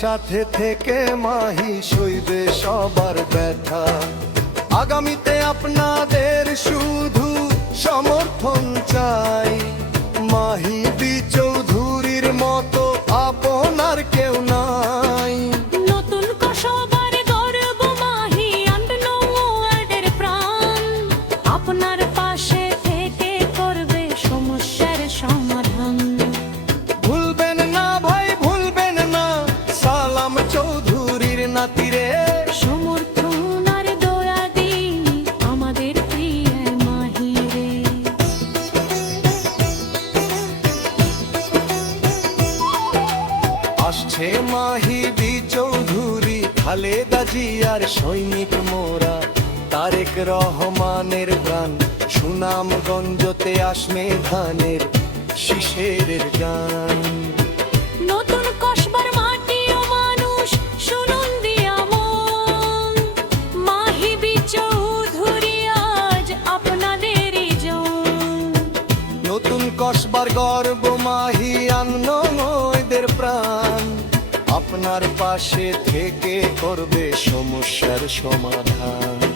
সাথে থেকে মাহি সইবে সবার ব্যথা। আগামীতে আপনাদের শুধু সমর্থন চাই। মাহি বি চৌধুরীর মতো আপনার কেউ নাই। নতুন কসবার গর্ব মাহি আনন্দ ওয়ার্ডের প্রাণ। আপনার পাশে থেকে করবে সমস্যার সমাধান। ভুলবেন না ভাই, ভুলবেন না সালাম চৌধুরীর নাতিরে। সমর্থন আর দয়া দিন আমাদের প্রিয় মাহি রে। আসছে মাহি বি চৌধুরী, খালেদা জিয়ার সৈনিক মোরা। তারেক রহমানের গান সুনামগঞ্জতে আসমে ধানের শিশের গান। নতুন কসবার মাটি ও মানুষ শুনুন দিয়া মন। মাহি বি চৌধুরী আজ আপনাদেরই জন। নতুন কসবার গর্ব মাহি আনন্দের প্রাণ। আপনার পাশে থেকে করবে সমস্যার সমাধান।